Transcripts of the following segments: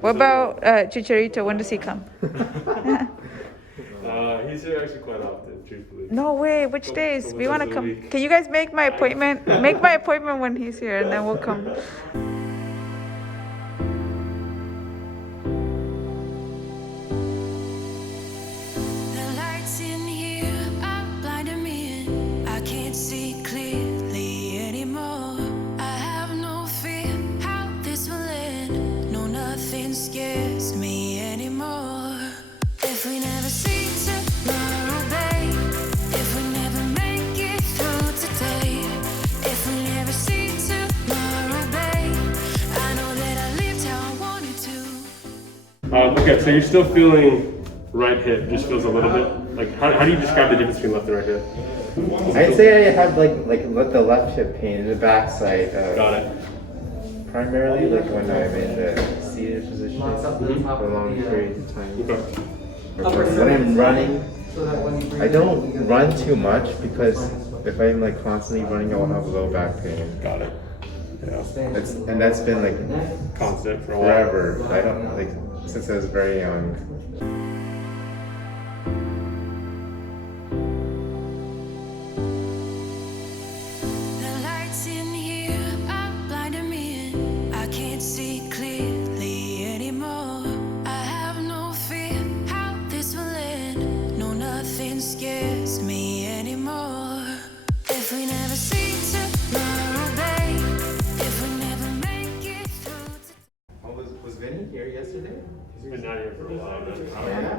What about Chicharito? When does he come? He's here actually quite often, truthfully. No way. Which days? Couple We want to times a come. week. Can you guys make my appointment? Make my appointment when he's here, and then we'll come. The lights in here are blinding me, and I can't see clearly anymore. I have no fear how this will end. No, nothing scares me anymore. If we never see tomorrow, babe, if we never make it through today, if we never see tomorrow, babe, I know that I lived how I wanted to. Okay, so you're still feeling right hip, just feels a little bit, like, how do you describe the difference between left and right hip? I'd say I have like the left hip pain in the backside. Got it. Primarily like when I'm in the seated position for long periods of time. Okay. When I'm running, I don't run too much because if I'm like constantly running, I'll have low back pain. Got it. Yeah. That's been like Constant for a while. forever. I don't like since I was very young. The lights in here are blinding me, and I can't see clearly anymore. I have no fear how this will end. No, nothing scares me anymore. If we never see tomorrow, babe, if we never make it through. Was Vinnie here yesterday? He's been down here for a while now. Yeah.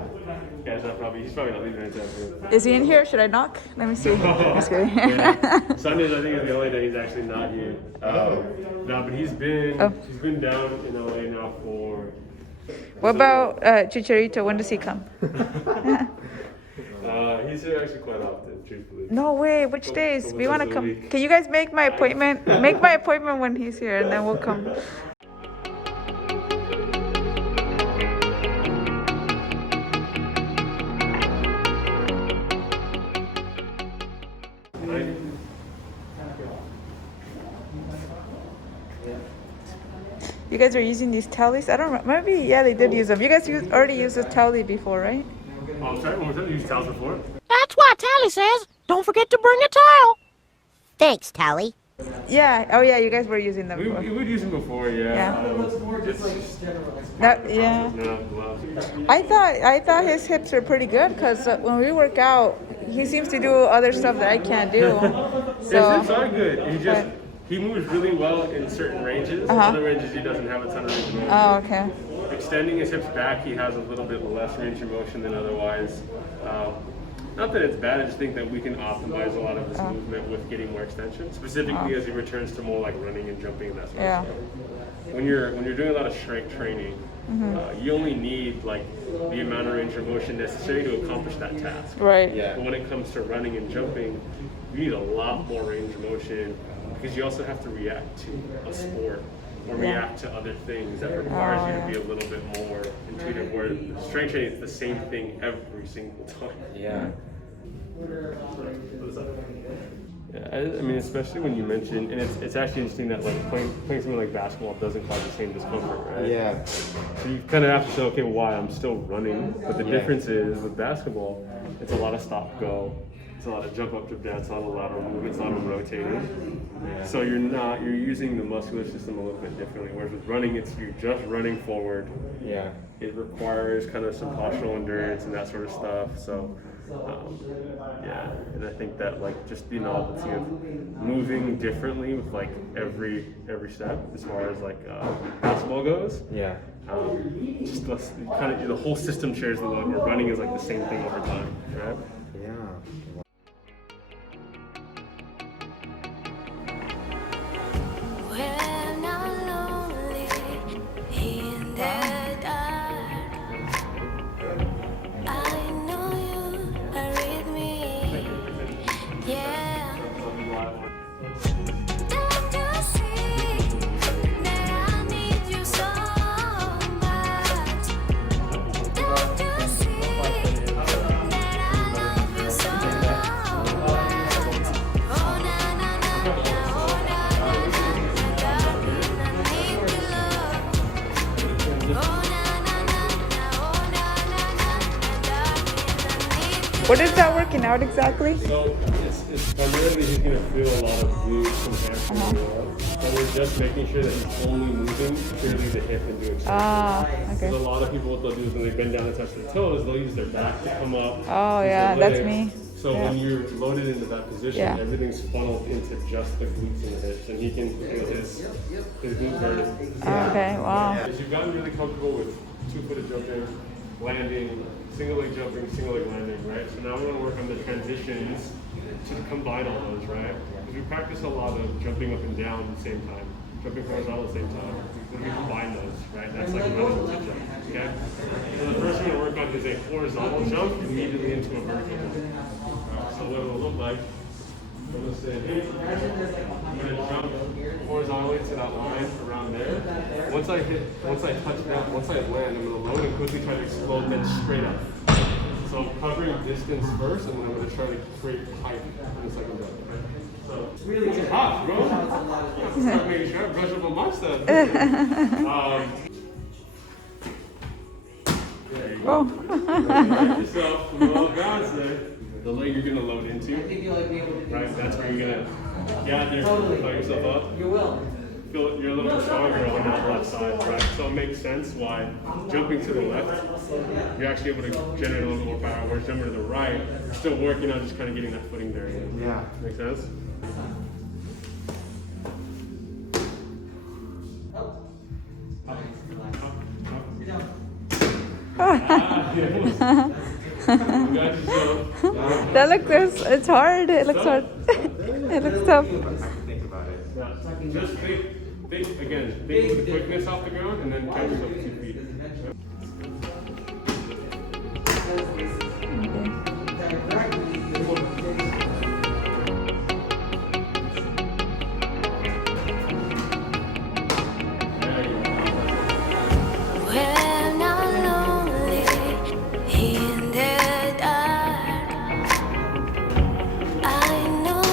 He's probably not leaving anytime soon. Is he in here? Should I knock? Let me see. Just kidding. Yeah. Sundays, I think, is the only day he's actually not here. No, but he's been down in LA now for. What about Chicharito? When does he come? He's here actually quite often, truthfully. No way. Which days? Couple We want to times a come. week. Can you guys make my appointment? Make my appointment when he's here, and then we'll come. You guys are using these tallies? I don't know. Maybe, yeah, they did use them. You guys already used a tally before, right? I'm sorry, one more time. You used towels before? That's what Tally says. Don't forget to bring a towel. Thanks, Tally. Yeah. Oh, yeah, you guys were using them We before. would use them before, yeah. Yeah. No gloves. I thought his hips are pretty good because when we work out, he seems to do other stuff that I can't do. His So hips are good. He moves really well in certain ranges. Other ranges he doesn't have a ton of range of motion. oh, okay. Extending his hips back, he has a little bit less range of motion than otherwise. Not that it's bad, I just think that we can optimize a lot of this movement with getting more extension, specifically as he returns to more like running and jumping and that sort of stuff. When you're doing a lot of strength training, you only need like the amount of range of motion necessary to accomplish that task. Right. Yeah. But when it comes to running and jumping, you need a lot more range of motion because you also have to react to a sport or react to other things that requires you to be a little bit more intuitive. Where strength training is the same thing every single time. Yeah. Yeah, I mean, especially when you mention, and it's actually interesting that like playing something like basketball doesn't cause the same discomfort, right? Yeah. So you kind of have to say, okay, why I'm still running, but the difference is with basketball, it's a lot of stop go, it's a lot of jump up, jump down, it's a lot of lateral movement, it's a lot of rotating. So you're using the muscular system a little bit differently. Whereas with running, you're just running forward. Yeah. It requires kind of some postural endurance and that sort of stuff. So. Yeah, and I think that like just the novelty of moving differently with like every step as far as like basketball goes. Yeah. Just kind of the whole system shares the load. Where running is like the same thing over time, right? Yeah. When I'm lonely in the dark, I know you are with me. Yeah. Don't you see that I need you so much? Don't you see that I love you so much? What is that working out exactly? So it's primarily he's going to feel a lot of glutes and hamstrings. And we're just making sure that he's only moving purely the hip and doing something. Ah, okay. Because a lot of people, what they'll do is when they bend down and touch their toes, they'll use their back to come up. Oh, use yeah, their that's legs. me. So Yeah. when you're loaded into that position, Yeah. everything's funneled into just the glutes and the hips, and he can feel his glute burning. Okay, wow. Because you've gotten really comfortable with two-footed jumping, landing, single leg jumping, single leg landing, right? So now we're going to work on the transitions to combine all those, right? Because we practice a lot of jumping up and down at the same time, jumping horizontal at the same time. When we combine those, right? That's like running to jump, okay? So the first we're going to work on is a horizontal jump immediately into a vertical jump. So what it will look like, I'm going to say, hey, I'm going to jump horizontally to that line around there. Once I touch that, once I land, I'm going to load and quickly try to explode, then straight up. So I'm covering distance first, and then I'm going to try to create height in the second jump. So it's really hot, bro. I'm start making sure I brush up on my stuff. There you go. Right yourself, well, God's there. The leg you're going to load into, right? That's where you're going to gather, pull yourself up. You will. Feel you're a little bit stronger on that left side, right? So it makes sense why jumping to the left, you're actually able to generate a little more power, whereas jumping to the right, you're still working on just kind of getting that footing there again. Yeah. Make sense? That looks, it's hard. It looks hard. It looks tough. Think about it. Yeah. Just think again, think with the quickness off the ground and then catch yourself 2 feet. When I'm lonely in the dark, I know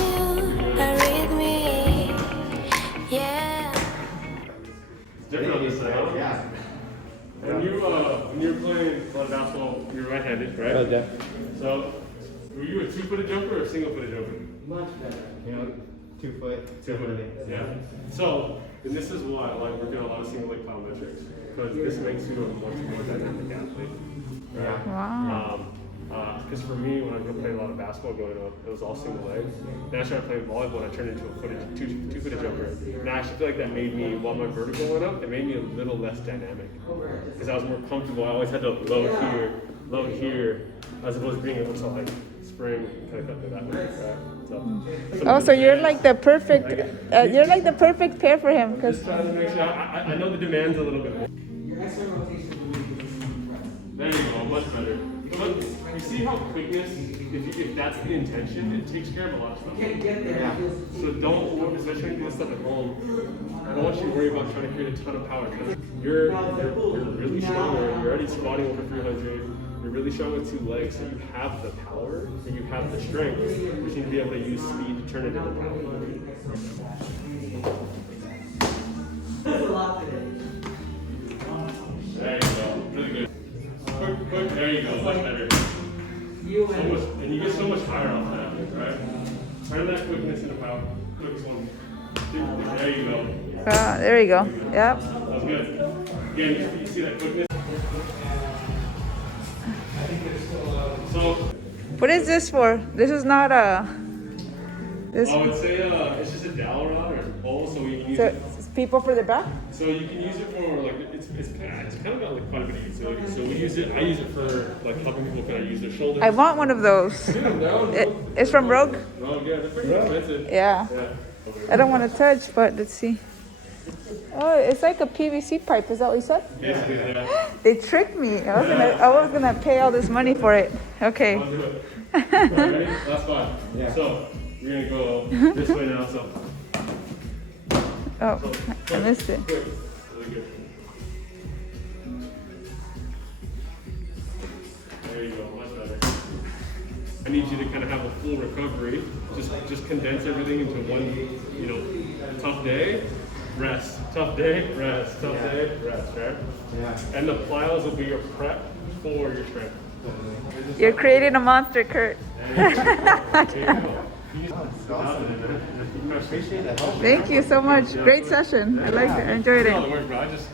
you are with me. Yeah. Different on this side. Yeah. When you're playing basketball, you're right-handed, right? Oh, yeah. So, were you a two-footed jumper or a single-footed jumper? Much better. You know, 2 foot. Two-footed. Yeah. So, and this is why I like working on a lot of single leg plyometrics, because this makes you a much more dynamic athlete. Right? Wow. Because for me, when I was playing a lot of basketball growing up, it was all single leg. Then I started playing volleyball and I turned into a two-footed jumper. And I actually feel like that made me, while my vertical went up, it made me a little less dynamic. Because I was more comfortable. I always had to load here, as opposed to being able to like spring kind of cut me that way. Right? Oh, so you're like the perfect, you're like the perfect pair for him. Just trying to make sure, I know the demands a little bit more. There you go, much better. But you see how quickness, if that's the intention, it takes care of a lot of stuff. Yeah. So don't, especially when you do this stuff at home, I don't want you to worry about trying to create a ton of power. Because you're really strong already. You're already squatting over 300. You're really strong with 2 legs, so you have the power and you have the strength. You just need to be able to use speed to turn it into power. There you go. Really good. Quick. There you go. Much better. So much, and you get so much higher off that, right? Turn that quickness into power. Quick one. There you go. There you go. Yep. That was good. Again, you see that quickness? So, What is this for? This is not a. This. I would say it's just a dowel rod or a pole, so we can use So it. it's people for the back. So you can use it for like it's kind of got like quite a bit of utility. So we use it. I use it for like helping people kind of use their shoulders. I want one of those. It's from Rogue. Oh yeah, they're pretty expensive. Yeah. Yeah. I don't want to touch, but let's see. Oh, it's like a PVC pipe. Is that what you said? Basically, yeah. They tricked me. I was gonna pay all this money for it. Okay. I'll do it. Alright, ready? Last one. Yeah. So we're gonna go this way now. So Oh, I missed it. quick, really good. There you go, much better. I need you to kind of have a full recovery. Just condense everything into one, tough day, rest. Tough day, rest. Tough day, rest, right? Yeah. And the plyos will be your prep for your strength. You're creating a monster, Kurt. Thank you so much. Great session. I liked it. I enjoyed No, it it. worked, bro. I just